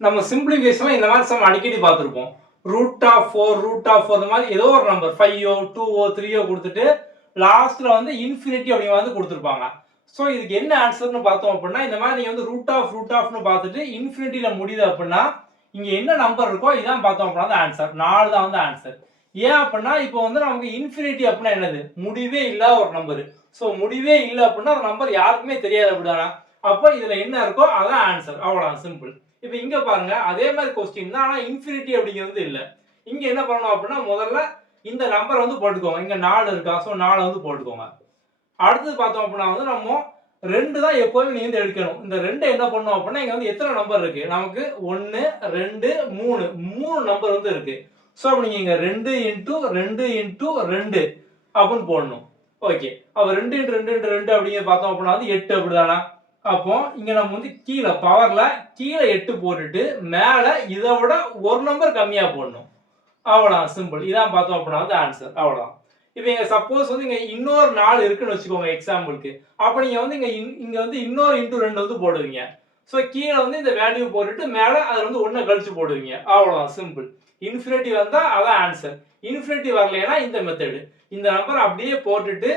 நம்ம சிம்பிளிஃபிகேஷன்ல இந்த மாதிரி சம் அடிக்கடி பார்த்துருப்போம். ரூட் ஆஃப் 4 ரூட் ஆஃப் 4 இந்த மாதிரி ஏதோ ஒரு நம்பர் 5ஓ 2ஓ 3ஓ கொடுத்துட்டு லாஸ்ட்ல வந்து இன்ஃபினிட்டி அப்படிங்க வந்து கொடுத்துருப்பாங்க. ஸோ இதுக்கு என்ன ஆன்சர்னு பார்த்தோம் அப்படின்னா இந்த மாதிரி நீங்க வந்து ரூட் ஆஃப்னு பார்த்துட்டு இன்ஃபினிட்டியில முடியுது அப்படின்னா இங்க என்ன நம்பர் இருக்கோ இதான் பார்த்தோம் அப்படின்னா ஆன்சர் 4 தான் வந்து ஆன்சர். ஏன் அப்படின்னா இப்போ வந்து நமக்கு இன்ஃபினிட்டி அப்படின்னா என்னது முடிவே இல்லாத ஒரு நம்பர். ஸோ முடிவே இல்லை அப்படின்னா ஒரு நம்பர் யாருக்குமே தெரியாது அப்படிதானா. அப்போ இதுல என்ன இருக்கோ அதான் ஆன்சர், அவ்வளவுதான் சிம்பிள். இப்போ இங்க பாருங்க அதே மாதிரி கொஸ்டின் தான், ஆனா இன்ஃபினிட்டி அப்படிங்கிறது இல்ல. இங்க என்ன பண்ணணும் அப்படின்னா முதல்ல இந்த நம்பர் வந்து போட்டுக்கோங்க. இங்க 4 இருக்கா, ஸோ 4 வந்து போட்டுக்கோங்க. அடுத்தது பார்த்தோம் அப்படின்னா வந்து நம்ம 2 தான் எப்போதுமே நீங்க வந்து எடுக்கணும். இந்த 2 என்ன பண்ணணும் அப்படின்னா இங்க வந்து எத்தனை நம்பர் இருக்கு நமக்கு 1 2 3 நம்பர் வந்து இருக்கு. ஸோ அப்ப நீங்க இங்க 2 இன்டூ 2 இன்டூ 2 அப்படின்னு போடணும். ஓகே, அப்ப 2 இன்டூ 2 இன்டூ 2 அப்படிங்கிறது பார்த்தோம் அப்படின்னா வந்து 8 அப்படிதானா. அப்போ இங்க நம்ம வந்து கீழே பவர்ல கீழே 8 போட்டுட்டு மேல இதை விட ஒரு நம்பர் கம்மியா போடணும். அவ்வளவுதான் சிம்பிள். இதான் பார்த்தோம் அப்படின்னா வந்து ஆன்சர், அவ்வளவுதான். இப்போ இங்க சப்போஸ் வந்து இங்க இன்னொரு 4 இருக்குன்னு வச்சுக்கோங்க எக்ஸாம்பிளுக்கு. அப்ப நீங்க வந்து இங்க வந்து இன்னொரு இன்டூ 2 வந்து போடுவீங்க. ஸோ கீழே வந்து இந்த வேல்யூ போட்டுட்டு மேல அதுல வந்து 1 கழிச்சு போடுவீங்க. அவ்வளவுதான் சிம்பிள். இன்ஃபினிட்டி வந்தா அதான் ஆன்சர். இன்ஃபினிட்டி வரலைன்னா இந்த மெத்தடு. இந்த நம்பர் அப்படியே போட்டுட்டு